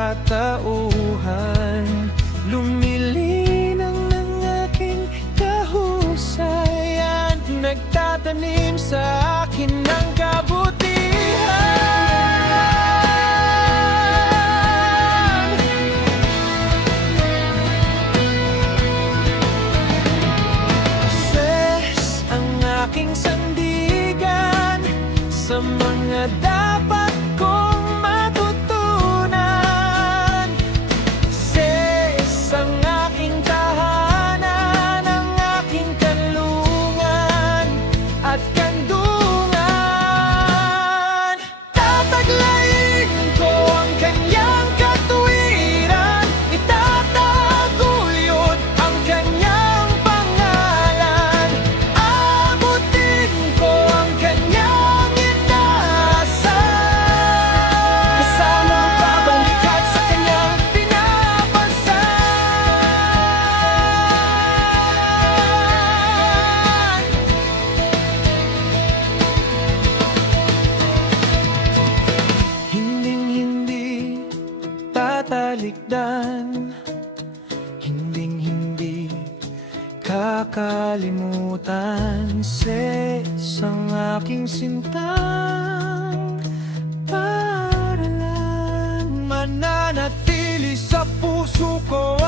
katauhan. Lumilinang ng aking kahusayan, nagtatanim sa akin ng kabutihan. Ses ang aking sandigan sa mga dapat kong matutunan. Ses ang aking tahanan, ang aking kanlungan at kandungan. Tataglayin ko ang kanyang katuwiran, itataguyod ang kanyang pangalan. Abutin ko ang kanyang inaasahan, kasama ang babang likat sa kanyang pinapasan. Hinding-hindi tatalikdan, hinding-hindi kakalimutan. Ses ang aking sintang paralan, mananatili sa puso ko.